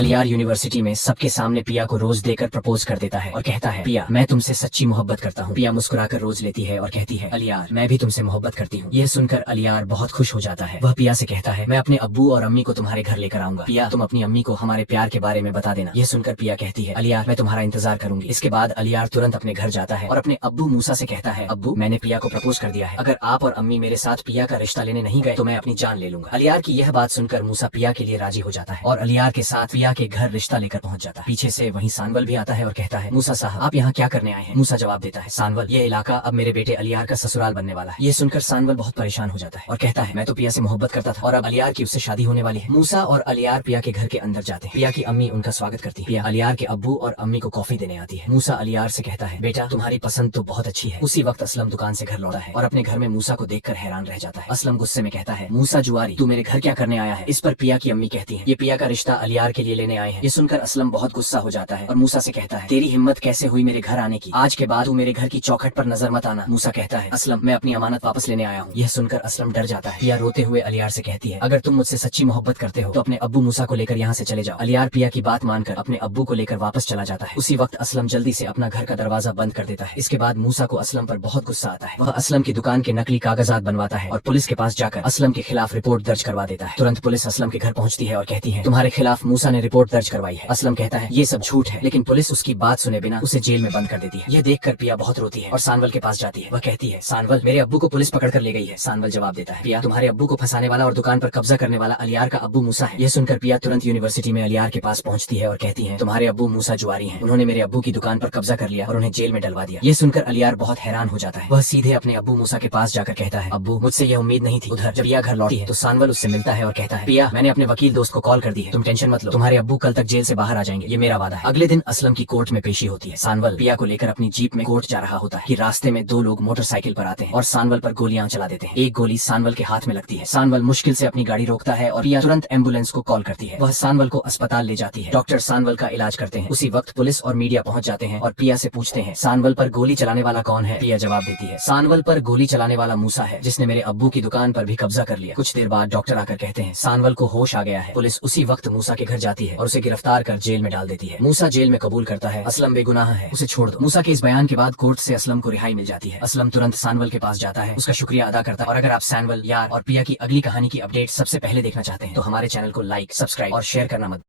Aliyar university में सबके सामने पिया को रोज देकर प्रपोज कर देता है और कहता है, पिया मैं तुमसे सच्ची मोहब्बत करता हूँ। पिया मुस्कुराकर रोज लेती है और कहती है, अलियार मैं भी तुमसे मोहब्बत करती हूँ। यह सुनकर अलियार बहुत खुश हो जाता है। वह पिया से कहता है, मैं अपने अब्बू और अम्मी को तुम्हारे घर लेकर आऊंगा। पिया तुम अपनी अम्मी को हमारे प्यार के बारे में बता देना। यह सुनकर पिया कहती है, अलियार मैं तुम्हारा इंतजार करूंगी। इसके बाद अलियार तुरंत अपने घर जाता है और अपने अब्बू मूसा से कहता है, अब्बू मैंने पिया को प्रपोज कर दिया है। अगर आप और अम्मी मेरे साथ पिया का रिश्ता लेने नहीं गए तो मैं अपनी जान ले लूंगा। अलियार की यह बात सुनकर मूसा पिया के लिए राजी हो जाता है और अलियार के साथ पिया के घर रिश्ता लेकर पहुंच जाता है। पीछे से वहीं सानवल भी आता है और कहता है, मूसा साहब आप यहाँ क्या करने आए हैं? मूसा जवाब देता है, सानवल ये इलाका अब मेरे बेटे अलियार का ससुराल बनने वाला है। ये सुनकर सानवल बहुत परेशान हो जाता है और कहता है, मैं तो पिया से मोहब्बत करता था और अब अलियार की उससे शादी होने वाली है। मूसा और अलियार पिया के घर के अंदर जाते हैं। पिया की अम्मी उनका स्वागत करती है। पिया अलियार के अब्बू और अम्मी को कॉफी देने आती है। मूसा अलियार से कहता है, बेटा तुम्हारी पसंद तो बहुत अच्छी है। उसी वक्त असलम दुकान से घर लौटा है और अपने घर में मूसा को देखकर हैरान रह जाता है। असलम गुस्से में कहता है, मूसा जुआरी तू मेरे घर क्या करने आया है? इस पर पिया की अम्मी कहती है, ये पिया का रिश्ता अलियार के लिए लेने आए हैं। ये सुनकर असलम बहुत गुस्सा हो जाता है और मूसा से कहता है, तेरी हिम्मत कैसे हुई मेरे घर आने की? आज के बाद तू मेरे घर की चौखट पर नजर मत आना। मूसा कहता है, असलम मैं अपनी अमानत वापस लेने आया हूँ। यह सुनकर असलम डर जाता है। पिया रोते हुए अलियार से कहती है, अगर तुम मुझसे सच्ची मोहब्बत करते हो तो अपने अब्बू मूसा को लेकर यहाँ से चले जाओ। अलियार पिया की बात मानकर अपने अब्बू को लेकर वापस चला जाता है। उसी वक्त असलम जल्दी से अपना घर का दरवाजा बंद कर देता है। इसके बाद मूसा को असलम पर बहुत गुस्सा आता है। वह असलम की दुकान के नकली कागजात बनवाता है और पुलिस के पास जाकर असलम के खिलाफ रिपोर्ट दर्ज करवा देता है। तुरंत पुलिस असलम के घर पहुंचती है और कहती है, तुम्हारे खिलाफ मूसा ने रिपोर्ट दर्ज करवाई है। असलम कहता है, ये सब झूठ है, लेकिन पुलिस उसकी बात सुने बिना उसे जेल में बंद कर देती है। यह देखकर पिया बहुत रोती है और सानवल के पास जाती है। वह कहती है, सानवल मेरे अब्बू को पुलिस पकड़ कर ले गई है। सानवल जवाब देता है, पिया तुम्हारे अब्बू को फंसाने वाला और दुकान पर कब्जा करने वाला अलियार का अब्बू मूसा है। यह सुनकर पिया तुरंत यूनिवर्सिटी में अलियार के पास पहुंचती है और कहती है, तुम्हारे अब्बू मूसा जुआरी हैं। उन्होंने मेरे अब्बू की दुकान पर कब्जा कर लिया और उन्हें जेल में डलवा दिया। यह सुनकर अलियार बहुत हैरान हो जाता है। वह सीधे अपने अब्बू मूसा के पास जाकर कहता है, अब्बू मुझसे यह उम्मीद नहीं थी। उधर जब पिया घर लौटी है तो सानवल उससे मिलता है और कहता है, पिया मैंने अपने वकील दोस्त को कॉल कर दी है, तुम टेंशन मत लो, तुम्हारे अब्बू कल तक जेल से बाहर आ जाएंगे, ये मेरा वादा है। अगले दिन असलम की कोर्ट में पेशी होती है। सानवल पिया को लेकर अपनी जीप में कोर्ट जा रहा होता है कि रास्ते में दो लोग मोटरसाइकिल पर आते हैं और सानवल पर गोलियां चला देते हैं। एक गोली सानवल के हाथ में लगती है। सानवल मुश्किल से अपनी गाड़ी रोकता है और पिया तुरंत एम्बुलेंस को कॉल करती है। वह सानवल को अस्पताल ले जाती है। डॉक्टर सानवल का इलाज करते हैं। उसी वक्त पुलिस और मीडिया पहुंच जाते हैं और पिया से पूछते हैं, सानवल पर गोली चलाने वाला कौन है? पिया जवाब देती है, सानवल पर गोली चलाने वाला मूसा है, जिसने मेरे अब्बू की दुकान पर भी कब्जा कर लिया। कुछ देर बाद डॉक्टर आकर कहते हैं, सानवल को होश आ गया है। पुलिस उसी वक्त मूसा के घर जाती है और उसे गिरफ्तार कर जेल में डाल देती है। मूसा जेल में कबूल करता है, असलम बेगुनाह है, उसे छोड़ दो। मूसा के इस बयान के बाद कोर्ट से असलम को रिहाई मिल जाती है। असलम तुरंत सानवल के पास जाता है, उसका शुक्रिया अदा करता है। और अगर आप सानवल, यार और पिया की अगली कहानी की अपडेट सबसे पहले देखना चाहते हैं तो हमारे चैनल को लाइक, सब्सक्राइब और शेयर करना मत